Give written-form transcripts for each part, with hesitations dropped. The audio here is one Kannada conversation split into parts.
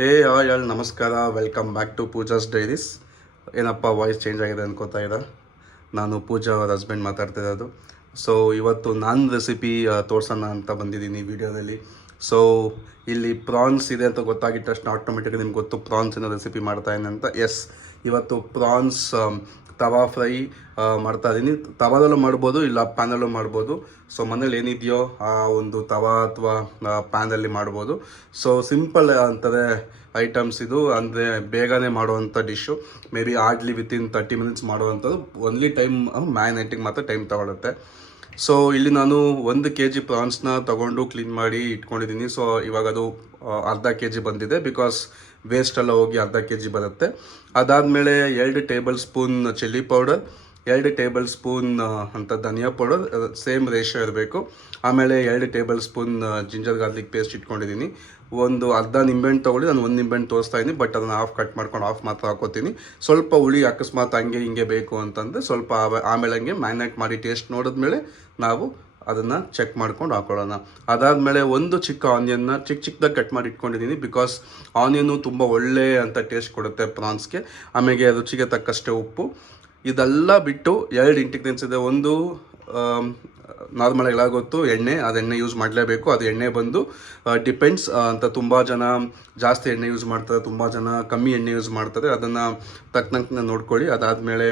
ಆಲ್ ನಮಸ್ಕಾರ, welcome back to Pooja's diaries. ಏನಪ್ಪ ವಾಯ್ಸ್ ಚೇಂಜ್ ಆಗಿದೆ ಅನ್ಕೋತಾ ಇದ್ದ. ನಾನು ಪೂಜಾ ಅವ್ರ ಹಸ್ಬೆಂಡ್ ಮಾತಾಡ್ತಿರೋದು. ಸೊ ಇವತ್ತು ನಾನು ರೆಸಿಪಿ ತೋರ್ಸೋಣ ಅಂತ ಬಂದಿದ್ದೀನಿ ವಿಡಿಯೋದಲ್ಲಿ. ಸೊ ಇಲ್ಲಿ ಪ್ರಾನ್ಸ್ ಇದೆ ಅಂತ ಗೊತ್ತಾಗಿದ್ದ ತಕ್ಷಣ ಆಟೋಮೆಟಿಕ್ ನಿಮ್ಗೆ ಗೊತ್ತು ಪ್ರಾನ್ಸ್ ಏನೋ ರೆಸಿಪಿ ಮಾಡ್ತಾಯಿದ್ದೀನಿ ಅಂತ. ಎಸ್, ಇವತ್ತು ಪ್ರಾನ್ಸ್ ತವಾ ಫ್ರೈ ಮಾಡ್ತಾ ಇದ್ದೀನಿ. ತವಾದಲ್ಲೂ ಮಾಡ್ಬೋದು, ಇಲ್ಲ ಪ್ಯಾನಲ್ಲೂ ಮಾಡ್ಬೋದು. ಸೊ ಮನೇಲಿ ಏನಿದೆಯೋ ಆ ಒಂದು ತವಾ ಅಥವಾ ಪ್ಯಾನಲ್ಲಿ ಮಾಡ್ಬೋದು. ಸೊ ಸಿಂಪಲ್ ಅಂತಾರೆ ಐಟಮ್ಸ್ ಇದು, ಅಂದರೆ ಬೇಗನೆ ಮಾಡುವಂಥ dish. May be hardly within 30 minutes ಮಾಡುವಂಥದ್ದು. ಓನ್ಲಿ ಟೈಮ್ ಮ್ಯಾರಿನೇಟಿಂಗ್ ಮಾತ್ರ ಟೈಮ್ ತಗೊಳುತ್ತೆ. ಸೊ ಇಲ್ಲಿ ನಾನು 1 kg ಪ್ರಾನ್ಸ್ನ ತೊಗೊಂಡು ಕ್ಲೀನ್ ಮಾಡಿ ಇಟ್ಕೊಂಡಿದ್ದೀನಿ. ಸೊ ಇವಾಗ ಅದು ಅರ್ಧ kg ಬಂದಿದೆ, ಬಿಕಾಸ್ ವೇಸ್ಟೆಲ್ಲ ಹೋಗಿ ಅರ್ಧ kg ಬರುತ್ತೆ. ಅದಾದಮೇಲೆ 2 table spoon chilli powder, 2 table spoon ಅಂತ ಧನಿಯಾ ಪೌಡರ್, ಸೇಮ್ ರೇಷಿಯೋ ಇರಬೇಕು. ಆಮೇಲೆ 2 table spoon ginger garlic paste ಇಟ್ಕೊಂಡಿದ್ದೀನಿ. ಒಂದು ಅರ್ಧ ನಿಂಬೆಹಣ್ಣು ತೊಗೊಳ್ಳಿ. ನಾನು 1 ನಿಂಬೆಹಣ್ಣು ತೋರಿಸ್ತಾ ಇದ್ದೀನಿ, ಬಟ್ ಅದನ್ನು ಹಾಫ್ ಕಟ್ ಮಾಡ್ಕೊಂಡು ಹಾಫ್ ಮಾತ್ರ ಹಾಕೋತೀನಿ. ಸ್ವಲ್ಪ ಹುಳಿ ಅಕಸ್ಮಾತ್ ಹಂಗೆ ಹಿಂಗೆ ಬೇಕು ಅಂತಂದರೆ ಸ್ವಲ್ಪ ಆಮೇಲೆ ಹಂಗೆ ಮ್ಯಾರಿನೇಟ್ ಮಾಡಿ ಟೇಸ್ಟ್ ನೋಡಿದ್ಮೇಲೆ ನಾವು ಅದನ್ನು ಚೆಕ್ ಮಾಡ್ಕೊಂಡು ಹಾಕೊಳ್ಳೋಣ. ಅದಾದಮೇಲೆ ಒಂದು ಚಿಕ್ಕ ಆನಿಯನ್ನ ಚಿಕ್ಕದಾಗಿ ಕಟ್ ಮಾಡಿ ಇಟ್ಕೊಂಡಿದ್ದೀನಿ, ಬಿಕಾಸ್ ಆನಿಯನ್ನು ತುಂಬ ಒಳ್ಳೆ ಅಂತ ಟೇಸ್ಟ್ ಕೊಡುತ್ತೆ ಪ್ರಾನ್ಸ್ಗೆ. ಆಮೇಲೆ ರುಚಿಗೆ ತಕ್ಕಷ್ಟೇ ಉಪ್ಪು. ಇದೆಲ್ಲ ಬಿಟ್ಟು 2 ಇಂಟಿಗ್ರೆಂಟ್ಸ್ ಇದೆ. ಒಂದು ನಾರ್ಮಲಾಗಿ ಎಲ್ಲ ಗೊತ್ತು ಎಣ್ಣೆ, ಅದು ಎಣ್ಣೆ ಯೂಸ್ ಮಾಡಲೇಬೇಕು. ಅದು ಎಣ್ಣೆ ಬಂದು ಡಿಪೆಂಡ್ಸ್ ಅಂತ. ತುಂಬ ಜನ ಜಾಸ್ತಿ ಎಣ್ಣೆ ಯೂಸ್ ಮಾಡ್ತಾರೆ, ತುಂಬ ಜನ ಕಮ್ಮಿ ಎಣ್ಣೆ ಯೂಸ್ ಮಾಡ್ತಾರೆ. ಅದನ್ನು ತಕ್ಕನಂಗೆ ನೋಡ್ಕೊಳ್ಳಿ. ಅದಾದಮೇಲೆ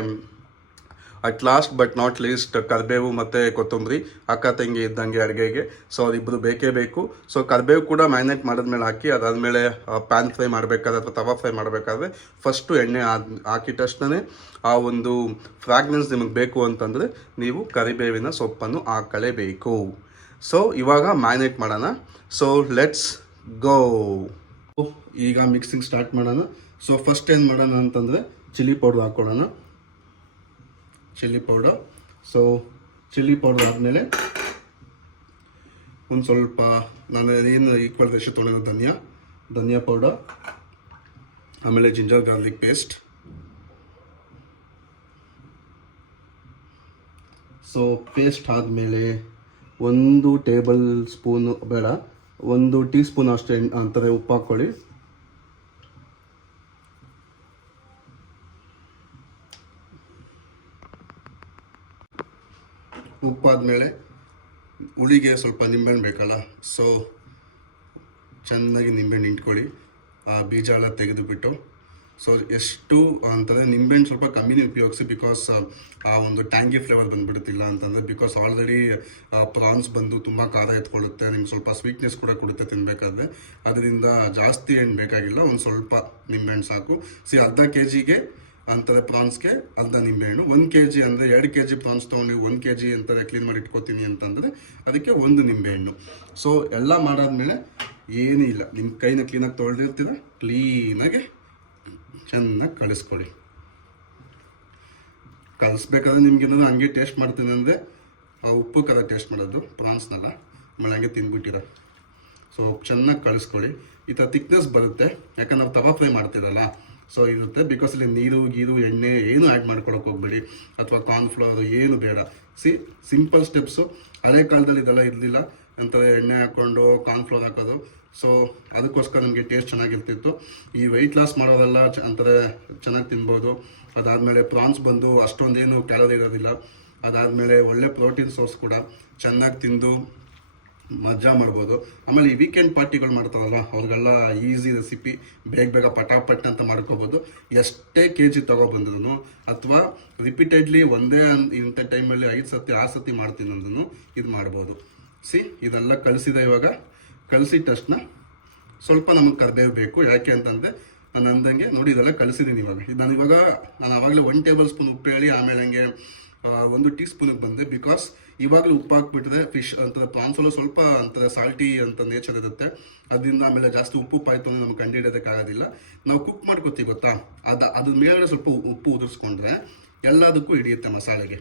at last but not least ಕರಿಬೇವು ಮತ್ತು ಕೊತ್ತಂಬರಿ, ಅಕ್ಕ ತಂಗಿ ಇದ್ದಂಗೆ ಅಡುಗೆಗೆ. ಸೊ ಅದಿಬ್ಬರು ಬೇಕೇ ಬೇಕು. ಸೊ ಕರಿಬೇವು ಕೂಡ ಮ್ಯಾರಿನೇಟ್ ಮಾಡಿದ್ಮೇಲೆ ಹಾಕಿ, ಅದಾದಮೇಲೆ ಪ್ಯಾನ್ ಫ್ರೈ ಮಾಡಬೇಕಾದ್ರೆ ಅಥವಾ ತವಾ ಫ್ರೈ ಮಾಡಬೇಕಾದ್ರೆ ಫಸ್ಟು ಎಣ್ಣೆ ಹಾಕಿದ ತಕ್ಷಣ ಆ ಒಂದು ಫ್ರಾಗ್ನೆನ್ಸ್ ನಿಮಗೆ ಬೇಕು ಅಂತಂದರೆ ನೀವು ಕರಿಬೇವಿನ ಸೊಪ್ಪನ್ನು ಹಾಕಲೇಬೇಕು. ಸೊ ಇವಾಗ ಮ್ಯಾರಿನೇಟ್ ಮಾಡೋಣ. So let's go. ಈಗ ಮಿಕ್ಸಿಂಗ್ ಸ್ಟಾರ್ಟ್ ಮಾಡೋಣ. ಸೊ ಫಸ್ಟ್ ಏನು ಮಾಡೋಣ ಅಂತಂದರೆ ಚಿಲ್ಲಿ ಪೌಡರ್ ಹಾಕ್ಕೊಳ್ಳೋಣ. Chilli powder. So chilli powder ಆದಮೇಲೆ ಒಂದು ಸ್ವಲ್ಪ ನಾನು ಏನು ಈಕ್ವಲ್ ರೇಷಿಯೋ ತೊಗೊಂಡಿರೋ ಧನಿಯಾ ಪೌಡರ್, ಆಮೇಲೆ ginger garlic paste. So paste ಆದಮೇಲೆ 1 ಟೇಬಲ್ ಸ್ಪೂನು ಬೇಡ, 1 ಟೀ ಸ್ಪೂನ್ ಅಷ್ಟೇ ಅಂತಾರೆ ಉಪ್ಪು ಹಾಕ್ಕೊಳ್ಳಿ. ಉಪ್ಪಾದಮೇಲೆ ಹುಳಿಗೆ ಸ್ವಲ್ಪ ನಿಂಬೆಹಣ್ಣು ಬೇಕಲ್ಲ, ಸೊ ಚೆನ್ನಾಗಿ ನಿಂಬೆಹಣ್ಣು ಇಟ್ಕೊಳ್ಳಿ. ಆ ಬೀಜ ಎಲ್ಲ ತೆಗೆದುಬಿಟ್ಟು. ಸೊ ಎಷ್ಟು ಅಂತಂದರೆ ನಿಂಬೆಹಣ್ಣು ಸ್ವಲ್ಪ ಕಮ್ಮಿನೇ ಉಪಯೋಗಿಸಿ, ಬಿಕಾಸ್ ಆ ಒಂದು ಟ್ಯಾಂಗಿ ಫ್ಲೇವರ್ ಬಂದುಬಿಡುತ್ತಿಲ್ಲ ಅಂತಂದರೆ. ಬಿಕಾಸ್ ಆಲ್ರೆಡಿ ಪ್ರಾನ್ಸ್ ಬಂದು ತುಂಬ ಖಾರ ಎತ್ಕೊಳ್ಳುತ್ತೆ, ನಿಮ್ಗೆ ಸ್ವಲ್ಪ ಸ್ವೀಟ್ನೆಸ್ ಕೂಡ ಕೊಡುತ್ತೆ ತಿನ್ನಬೇಕಾದ್ರೆ. ಅದರಿಂದ ಜಾಸ್ತಿ ಏನು ಬೇಕಾಗಿಲ್ಲ, ಒಂದು ಸ್ವಲ್ಪ ನಿಂಬೆಹಣ್ಣು ಸಾಕು. ಅರ್ಧ kgಗೆ ಅಂತಾರೆ ಪ್ರಾನ್ಸ್ಗೆ ಅರ್ಧ ನಿಂಬೆಹಣ್ಣು. 1 kg ಅಂದರೆ 2 kg ಪ್ರಾನ್ಸ್ ತೊಗೊಂಡು 1 kg ಅಂತಾರೆ ಕ್ಲೀನ್ ಮಾಡಿ ಇಟ್ಕೋತೀನಿ ಅಂತಂದರೆ ಅದಕ್ಕೆ 1 ನಿಂಬೆಹಣ್ಣು. ಸೊ ಎಲ್ಲ ಮಾಡಾದ್ಮೇಲೆ ಏನೂ ಇಲ್ಲ, ನಿಮ್ಮ ಕೈನ ಕ್ಲೀನಾಗಿ ತೊಳೆದಿರ್ತೀರ, ಕ್ಲೀನಾಗಿ ಚೆನ್ನಾಗಿ ಕಳಿಸ್ಕೊಳ್ಳಿ. ಕಲಿಸ್ಬೇಕಾದ್ರೆ ನಿಮ್ಗೆ ಏನಾದ್ರು ಹಂಗೆ ಟೇಸ್ಟ್ ಮಾಡ್ತೀನಿ ಅಂದರೆ ಆ ಉಪ್ಪು ಕರ ಟೇಸ್ಟ್ ಮಾಡೋದು ಪ್ರಾನ್ಸ್ನೆಲ್ಲ, ಆಮೇಲೆ ಹಂಗೆ ತಿಂದ್ಬಿಟ್ಟಿರ. ಸೊ ಚೆನ್ನಾಗಿ ಕಳಿಸ್ಕೊಳ್ಳಿ. ಈ ಥರ ತಿಕ್ನೆಸ್ ಬರುತ್ತೆ, ಯಾಕಂದ್ರೆ ನಾವು ತವಾ ಫ್ರೈ ಮಾಡ್ತಿರಲ್ಲ, ಸೊ ಇರುತ್ತೆ. ಬಿಕಾಸ್ ಇಲ್ಲಿ ನೀರು ಎಣ್ಣೆ ಏನು ಆ್ಯಡ್ ಮಾಡ್ಕೊಳಕ್ಕೆ ಹೋಗ್ಬೇಡಿ, ಅಥವಾ ಕಾರ್ನ್ಫ್ಲವರ್ ಏನು ಬೇಡ. Simple steps. ಹಳೆ ಕಾಲದಲ್ಲಿ ಇದೆಲ್ಲ ಇರಲಿಲ್ಲ, ಅಂತಾರೆ ಎಣ್ಣೆ ಹಾಕ್ಕೊಂಡು ಕಾರ್ನ್ಫ್ಲವರ್ ಹಾಕೋದು. ಸೊ ಅದಕ್ಕೋಸ್ಕರ ನಮಗೆ ಟೇಸ್ಟ್ ಚೆನ್ನಾಗಿರ್ತಿತ್ತು. ಈ ವೆಯ್ಟ್ ಲಾಸ್ ಮಾಡೋದೆಲ್ಲ ಅಂತಾರೆ ಚೆನ್ನಾಗಿ ತಿನ್ಬೋದು. ಅದಾದಮೇಲೆ ಪ್ರಾನ್ಸ್ ಬಂದು ಅಷ್ಟೊಂದೇನು ಕ್ಯಾಲೋರಿ ಇರೋದಿಲ್ಲ. ಅದಾದಮೇಲೆ ಒಳ್ಳೆ ಪ್ರೋಟೀನ್ ಸೋರ್ಸ್ ಕೂಡ, ಚೆನ್ನಾಗಿ ತಿಂದು ಮಜಾ ಮಾಡ್ಬೋದು. ಆಮೇಲೆ ಈ ವೀಕೆಂಡ್ ಪಾರ್ಟಿಗಳು ಮಾಡ್ತಾರಲ್ಲ, ಅವ್ರಿಗೆಲ್ಲ ಈಸಿ ರೆಸಿಪಿ, ಬೇಗ ಪಟಾಪಟ್ ಅಂತ ಮಾಡ್ಕೋಬೋದು. ಎಷ್ಟೇ kg ತೊಗೊಬಂದ್ರೂ ಅಥವಾ ರಿಪೀಟೆಡ್ಲಿ ಒಂದೇ ಇಂಥ ಟೈಮಲ್ಲಿ 5 ಸತಿ 6 ಸತಿ ಮಾಡ್ತೀನಿ ಅಂದ್ರೂ ಇದು ಮಾಡ್ಬೋದು. ಇದೆಲ್ಲ ಕಲಿಸಿದೆ. ಇವಾಗ ಕಲಿಸಿದ ತಕ್ಷಣ ಸ್ವಲ್ಪ ನಮಗೆ ಕರಿಬೇವು ಬೇಕು. ಯಾಕೆ ಅಂತಂದರೆ ನಾನು ಅಂದಂಗೆ ನೋಡಿ ಇದೆಲ್ಲ ಕಲಿಸಿದ್ದೀನಿ. ನಾನು ಆವಾಗಲೇ 1 ಟೇಬಲ್ ಸ್ಪೂನ್ ಉಪ್ಪು ಹೇಳಿ ಆಮೇಲೆ ಹಂಗೆ 1 ಟೀ ಸ್ಪೂನಿಗೆ ಬಂದೆ. ಬಿಕಾಸ್ ಇವಾಗಲೂ ಉಪ್ಪು ಹಾಕ್ಬಿಟ್ಟಿದೆ. ಫಿಶ್ ಅಂತಂದರೆ ಪ್ರಾನ್ಸಲ್ಲೂ ಸ್ವಲ್ಪ ಅಂತಾರೆ ಸಾಲ್ಟಿ ಅಂತ ನೇಚರ್ ಇರುತ್ತೆ. ಅದರಿಂದ ಆಮೇಲೆ ಜಾಸ್ತಿ ಉಪ್ಪು ಆಯಿತು ಅಂದರೆ ನಮ್ಗೆ ಕಂಡು ಹಿಡಿಯೋದಕ್ಕಾಗೋದಿಲ್ಲ. ನಾವು ಕುಕ್ ಮಾಡ್ಕೊತೀವಿ ಗೊತ್ತಾ, ಅದ್ರ ಮೇಲೆ ಸ್ವಲ್ಪ ಉಪ್ಪು ಉದುರಿಸ್ಕೊಂಡ್ರೆ ಎಲ್ಲದಕ್ಕೂ ಹಿಡಿಯುತ್ತೆ ಮಸಾಲೆಗೆ.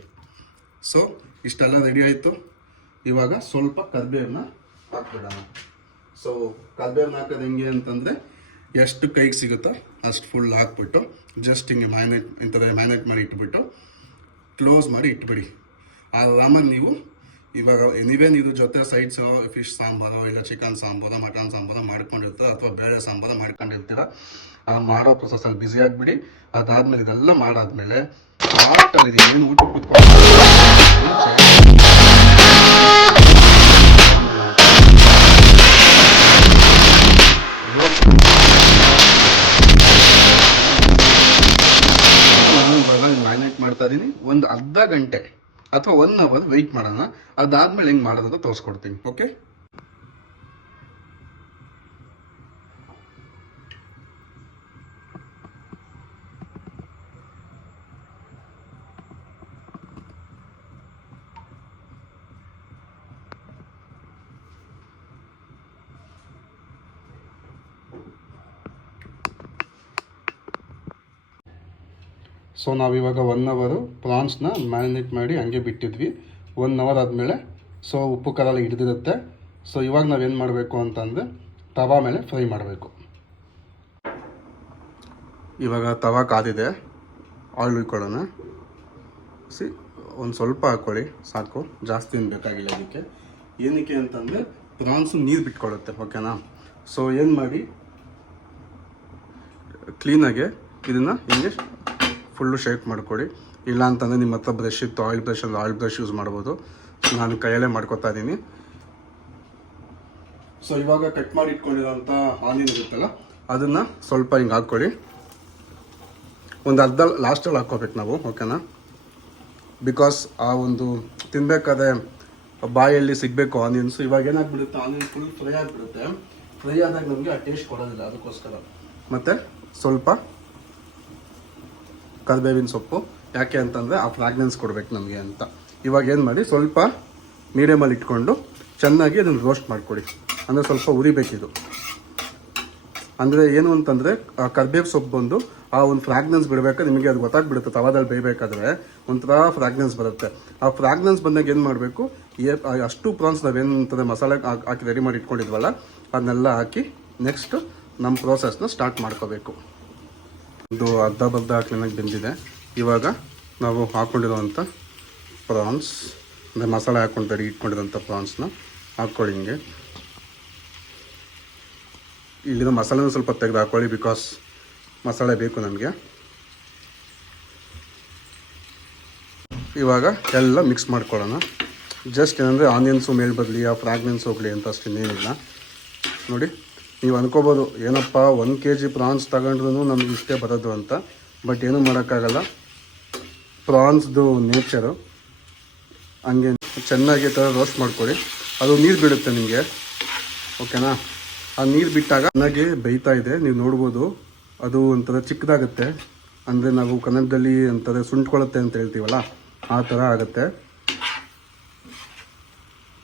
ಸೊ ಇಷ್ಟೆಲ್ಲ ರೆಡಿ ಆಯಿತು. ಇವಾಗ ಸ್ವಲ್ಪ ಕರಿಬೇವನ್ನ ಹಾಕ್ಬಿಡೋಣ. ಸೊ ಕರಿಬೇವನ್ನ ಹಾಕೋದು ಹೆಂಗೆ ಅಂತಂದರೆ ಎಷ್ಟು ಕೈಗೆ ಸಿಗುತ್ತೋ ಅಷ್ಟು ಫುಲ್ ಹಾಕ್ಬಿಟ್ಟು ಜಸ್ಟ್ ಹಿಂಗೆ ಮ್ಯಾರಿನೇಟ್ ಮಾಡಿ ಇಟ್ಬಿಟ್ಟು ಕ್ಲೋಸ್ ಮಾಡಿ ಇಟ್ಬಿಡಿ. ಆರಾಮಾಗಿ ನೀವು ಇವಾಗ ಎನಿವೇನ್ ಇದ್ರ ಜೊತೆ ಸೈಡ್ಸ್ ಫಿಶ್ ಸಾಂಬಾರು ಇಲ್ಲ ಚಿಕನ್ ಸಾಂಬಾರು ಮಟನ್ ಸಾಂಬಾರು ಮಾಡ್ಕೊಂಡಿರ್ತೀರ ಅಥವಾ ಬೇಳೆ ಸಾಂಬಾರು ಮಾಡ್ಕೊಂಡಿರ್ತೀರ. ಮಾಡೋ ಪ್ರೊಸೆಸಲ್ಲಿ ಬ್ಯುಸಿ ಆಗಿಬಿಡಿ. ಅದಾದ್ಮೇಲೆ ಇದೆಲ್ಲ ಮಾಡಾದ್ಮೇಲೆ ಆಟಲ್ಲಿ ಏನು ಊಟ ಕೂತ್ಕೊಂಡು ಮ್ಯಾರಿನೇಟ್ ಮಾಡ್ತಾ ಇದ್ದೀನಿ. ಒಂದು ಅರ್ಧ ಗಂಟೆ ಅಥವಾ 1 ಅವರ್ ವೆಯ್ಟ್ ಮಾಡೋಣ. ಅದಾದ್ಮೇಲೆ ಹೆಂಗೆ ಮಾಡೋದಂತ ತೋರಿಸ್ಕೊಡ್ತೀನಿ. ಓಕೆ, ಸೊ ನಾವಿವಾಗ 1 ಅವರು ಪ್ರಾನ್ಸ್ನ ಮ್ಯಾರಿನೇಟ್ ಮಾಡಿ ಹಂಗೆ ಬಿಟ್ಟಿದ್ವಿ. 1 ಅವರ್ ಆದಮೇಲೆ ಸೊ ಉಪ್ಪು ಖಾರ ಹಿಡಿದಿರುತ್ತೆ. ಸೊ ಇವಾಗ ನಾವೇನು ಮಾಡಬೇಕು ಅಂತಂದರೆ ತವಾ ಮೇಲೆ ಫ್ರೈ ಮಾಡಬೇಕು. ಇವಾಗ ತವಾ ಕಾದಿದೆ, ಆಯಿಲ್ ಉಯ್ಕೊಳ್ಳೋಣ. ಒಂದು ಸ್ವಲ್ಪ ಹಾಕ್ಕೊಳ್ಳಿ ಸಾಕು, ಜಾಸ್ತಿ ಏನು ಬೇಕಾಗಿಲ್ಲ ಇದಕ್ಕೆ. ಏನಕ್ಕೆ ಅಂತಂದರೆ ಪ್ರಾನ್ಸು ನೀರು ಬಿಟ್ಕೊಳ್ಳುತ್ತೆ. ಓಕೆನಾ? ಸೊ ಏನು ಮಾಡಿ ಕ್ಲೀನಾಗೆ ಇದನ್ನು ಹಿಂಗೆ ಫುಲ್ಲು ಶೇಕ್ ಮಾಡ್ಕೊಳ್ಳಿ. ಇಲ್ಲ ಅಂತಂದರೆ ನಿಮ್ಮ ಹತ್ರ ಬ್ರಷ್ ಇತ್ತು, ಆಯಿಲ್ ಬ್ರಷ್ ಯೂಸ್ ಮಾಡ್ಬೋದು. ನಾನು ಕೈಯಲ್ಲೇ ಮಾಡ್ಕೊತಾ ಇದ್ದೀನಿ. ಸೊ ಇವಾಗ ಕಟ್ ಮಾಡಿ ಇಟ್ಕೊಂಡಿರೋಂಥ ಆನಿಯನ್ ಇರುತ್ತಲ್ಲ ಅದನ್ನು ಸ್ವಲ್ಪ ಹಿಂಗೆ ಹಾಕ್ಕೊಳ್ಳಿ. ಒಂದು ಅರ್ಧ ಲಾಸ್ಟಲ್ಲಿ ಹಾಕ್ಕೋಬೇಕು ನಾವು. ಓಕೆನಾ? ಬಿಕಾಸ್ ಆ ಒಂದು ತಿನ್ನಬೇಕಾದ್ರೆ ಬಾಯಲ್ಲಿ ಸಿಗಬೇಕು ಆನಿಯನ್ಸು. ಇವಾಗ ಏನಾಗ್ಬಿಡುತ್ತೆ, ಆನಿಯನ್ ಫುಲ್ ಫ್ರೈ ಆಗಿಬಿಡುತ್ತೆ. ಫ್ರೈ ಆದಾಗ ನಮಗೆ ಆ ಟೇಸ್ಟ್ ಕೊಡೋದಿಲ್ಲ. ಅದಕ್ಕೋಸ್ಕರ ಮತ್ತು ಸ್ವಲ್ಪ ಕರಿಬೇವಿನ ಸೊಪ್ಪು, ಯಾಕೆ ಅಂತಂದರೆ ಆ ಫ್ರಾಗ್ನೆನ್ಸ್ ಕೊಡಬೇಕು ನಮಗೆ ಅಂತ. ಇವಾಗ ಏನು ಮಾಡಿ ಸ್ವಲ್ಪ ಮೀಡಿಯಮಲ್ಲಿ ಇಟ್ಕೊಂಡು ಚೆನ್ನಾಗಿ ಅದನ್ನು ರೋಸ್ಟ್ ಮಾಡಿಕೊಡಿ. ಅಂದರೆ ಸ್ವಲ್ಪ ಉರಿಬೇಕಿದು. ಅಂದರೆ ಏನು ಅಂತಂದರೆ ಆ ಕರಿಬೇವು ಸೊಪ್ಪು ಬಂದು ಆ ಒಂದು ಫ್ರಾಗ್ನೆನ್ಸ್ ಬಿಡಬೇಕಾದ್ರೆ ನಿಮಗೆ ಅದು ಗೊತ್ತಾಗ್ಬಿಡುತ್ತೆ. ತವಾದಲ್ಲಿ ಬೇಯಬೇಕಾದ್ರೆ ಒಂಥರ ಫ್ರಾಗ್ನೆನ್ಸ್ ಬರುತ್ತೆ. ಆ ಫ್ರಾಗ್ನೆನ್ಸ್ ಬಂದಾಗ ಏನು ಮಾಡಬೇಕು, ಅಷ್ಟು ಪ್ರಾನ್ಸ್ ನಾವೇನು ಅಂತಂದರೆ ಮಸಾಲೆ ಹಾಕಿ ರೆಡಿ ಮಾಡಿ ಇಟ್ಕೊಂಡಿದ್ವಲ್ಲ ಅದನ್ನೆಲ್ಲ ಹಾಕಿ ನೆಕ್ಸ್ಟ್ ನಮ್ಮ ಪ್ರೋಸೆಸ್ನ ಸ್ಟಾರ್ಟ್ ಮಾಡ್ಕೋಬೇಕು. ಇದು ಅರ್ಧ ಕ್ಲೀನಾಗಿ ಬೆಂದಿದೆ. ಇವಾಗ ನಾವು ಹಾಕ್ಕೊಂಡಿರೋವಂಥ ಪ್ರಾನ್ಸ್ ಅಂದರೆ ಮಸಾಲೆ ಹಾಕ್ಕೊಂಡು ರೆಡಿ ಇಟ್ಕೊಂಡಿರೋಂಥ ಪ್ರಾನ್ಸ್ನ ಹಾಕ್ಕೊಳ್ಳಿ. ಹಿಂಗೆ ಇಲ್ಲಿರೋ ಮಸಾಲೆನೂ ಸ್ವಲ್ಪ ತೆಗೆದು ಹಾಕ್ಕೊಳ್ಳಿ, ಬಿಕಾಸ್ ಮಸಾಲೆ ಬೇಕು ನಮಗೆ. ಇವಾಗ ಎಲ್ಲ ಮಿಕ್ಸ್ ಮಾಡ್ಕೊಳ್ಳೋಣ. ಜಸ್ಟ್ ಏನಂದರೆ ಆನಿಯನ್ಸು ಮೇಲೆ ಬರಲಿ, ಆ ಫ್ರಾಗ್ನೆನ್ಸ್ ಹೋಗಲಿ ಅಂತ ಅಷ್ಟೇನೇನಿಲ್ಲ. ನೋಡಿ, ನೀವು ಅನ್ಕೋಬೋದು ಏನಪ್ಪ 1 kg ಪ್ರಾನ್ಸ್ ತಗೊಂಡ್ರೂ ನಮ್ಗೆ ಇಷ್ಟೇ ಬರೋದು ಅಂತ. ಬಟ್ ಏನೂ ಮಾಡೋಕ್ಕಾಗಲ್ಲ, ಪ್ರಾನ್ಸ್ದು ನೇಚರು ಹಂಗೆ. ಚೆನ್ನಾಗಿ ಥರ ರೋಸ್ಟ್ ಮಾಡ್ಕೊಳ್ಳಿ. ಅದು ನೀರು ಬಿಡುತ್ತೆ ನಿಮಗೆ. ಓಕೆನಾ? ಆ ನೀರು ಬಿಟ್ಟಾಗ ಚೆನ್ನಾಗಿ ಬೇಯ್ತಾ ಇದೆ, ನೀವು ನೋಡ್ಬೋದು. ಅದು ಒಂಥರ ಚಿಕ್ಕದಾಗುತ್ತೆ, ಅಂದರೆ ನಾವು ಕನ್ನಡದಲ್ಲಿ ಅಂತಾರೆ ಸುಂಟ್ಕೊಳ್ಳುತ್ತೆ ಅಂತ ಹೇಳ್ತೀವಲ್ಲ, ಆ ಥರ ಆಗುತ್ತೆ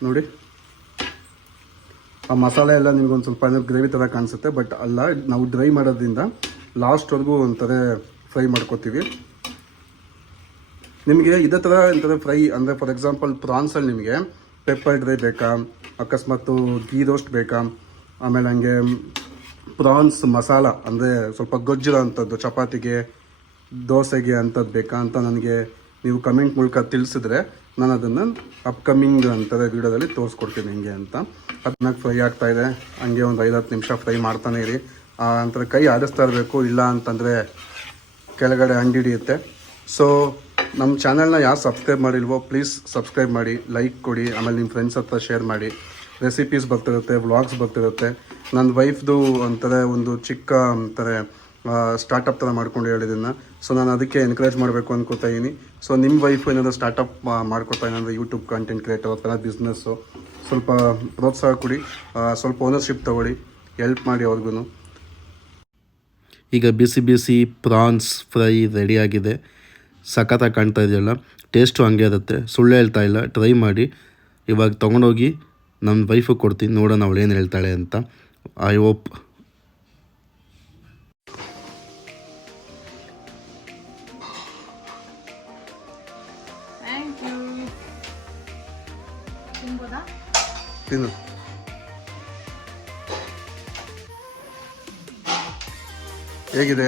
ನೋಡಿ. ಆ ಮಸಾಲೆ ಎಲ್ಲ ನಿಮ್ಗೊಂದು ಸ್ವಲ್ಪ ಗ್ರೇವಿ ಥರ ಕಾಣಿಸುತ್ತೆ, ಬಟ್ ಅಲ್ಲ, ನಾವು ಡ್ರೈ ಮಾಡೋದ್ರಿಂದ ಲಾಸ್ಟ್ವರೆಗೂ ಒಂಥರ ಫ್ರೈ ಮಾಡ್ಕೋತೀವಿ. ನಿಮಗೆ ಇದೇ ಥರ ಎಂಥದ್ದು ಫ್ರೈ ಅಂದರೆ ಫಾರ್ ಎಕ್ಸಾಂಪಲ್ ಪ್ರಾನ್ಸಲ್ಲಿ ನಿಮಗೆ ಪೆಪ್ಪರ್ ಡ್ರೈ ಬೇಕಾ, ಅಕಸ್ಮಾತು ಗೀ ರೋಸ್ಟ್ ಬೇಕಾ, ಆಮೇಲೆ ಹಂಗೆ ಪ್ರಾನ್ಸ್ ಮಸಾಲ ಅಂದರೆ ಸ್ವಲ್ಪ ಗೊಜ್ಜಿರೋ ಅಂಥದ್ದು ಚಪಾತಿಗೆ ದೋಸೆಗೆ ಅಂಥದ್ದು ಬೇಕಾ ಅಂತ ನನಗೆ ನೀವು ಕಮೆಂಟ್ ಮೂಲಕ ತಿಳಿಸಿದ್ರೆ ನಾನು ಅದನ್ನು ಅಪ್ಕಮಿಂಗ್ ಅಂಥದ್ದು ವೀಡಿಯೋದಲ್ಲಿ ತೋರಿಸ್ಕೊಡ್ತೀನಿ ಹೆಂಗೆ ಅಂತ. ಅದನ್ನ ಫ್ರೈ ಆಗ್ತಾಯಿದೆ, ಹಂಗೆ ಒಂದು 5-10 ನಿಮಿಷ ಫ್ರೈ ಮಾಡ್ತಾನೆ ಇರಿ. ಅಂತರ ಕೈ ಆಡಿಸ್ತಾ ಇರಬೇಕು, ಇಲ್ಲ ಅಂತಂದರೆ ಕೆಳಗಡೆ ಹಿಡಿಯುತ್ತೆ. ಸೊ ನಮ್ಮ ಚಾನಲ್ನ ಯಾರು ಸಬ್ಸ್ಕ್ರೈಬ್ ಮಾಡಿಲ್ವೋ ಪ್ಲೀಸ್ ಸಬ್ಸ್ಕ್ರೈಬ್ ಮಾಡಿ, ಲೈಕ್ ಕೊಡಿ, ಆಮೇಲೆ ನಿಮ್ಮ ಫ್ರೆಂಡ್ಸ್ ಹತ್ರ ಶೇರ್ ಮಾಡಿ. ರೆಸಿಪೀಸ್ ಬರ್ತಿರುತ್ತೆ, ವ್ಲಾಗ್ಸ್ ಬರ್ತಿರುತ್ತೆ. ನನ್ನ ವೈಫ್ದು ಅಂತಾರೆ ಒಂದು ಚಿಕ್ಕ ಅಂತಾರೆ ಸ್ಟಾರ್ಟಪ್ ಥರ ಮಾಡ್ಕೊಂಡು ಹೇಳಿದ್ದನ್ನು. ಸೊ ನಾನು ಅದಕ್ಕೆ ಎನ್ಕರೇಜ್ ಮಾಡಬೇಕು ಅಂದ್ಕೋತಾ ಇದ್ದೀನಿ. ಸೊ ನಿಮ್ಮ ವೈಫು ಏನಾದರೂ ಸ್ಟಾರ್ಟಪ್ ಮಾಡ್ಕೊತಾ ಏನಂದರೆ ಯೂಟ್ಯೂಬ್ ಕಂಟೆಂಟ್ ಕ್ರಿಯೇಟರ್ ಥರ ಬಿಸ್ನೆಸ್ಸು, ಸ್ವಲ್ಪ ಪ್ರೋತ್ಸಾಹ ಕೊಡಿ, ಸ್ವಲ್ಪ ಓನರ್ಶಿಪ್ ತೊಗೊಳ್ಳಿ, ಹೆಲ್ಪ್ ಮಾಡಿ ಅವ್ರಿಗೂ. ಈಗ ಬಿಸಿ ಬಿಸಿ ಪ್ರಾನ್ಸ್ ಫ್ರೈ ರೆಡಿಯಾಗಿದೆ. ಸಖತ್ತಾಗಿ ಕಾಣ್ತಾ ಇದೆಯಲ್ಲ, ಟೇಸ್ಟು ಹಂಗೆ ಇರುತ್ತೆ, ಸುಳ್ಳು ಹೇಳ್ತಾ ಇಲ್ಲ. ಟ್ರೈ ಮಾಡಿ. ಇವಾಗ ತೊಗೊಂಡೋಗಿ ನಮ್ಮ ವೈಫಿಗೆ ಕೊಡ್ತೀನಿ, ನೋಡೋಣ ಅವಳು ಏನು ಹೇಳ್ತಾಳೆ ಅಂತ. I hope. ತಿನ್ನು. ಹೇಗಿದೆ?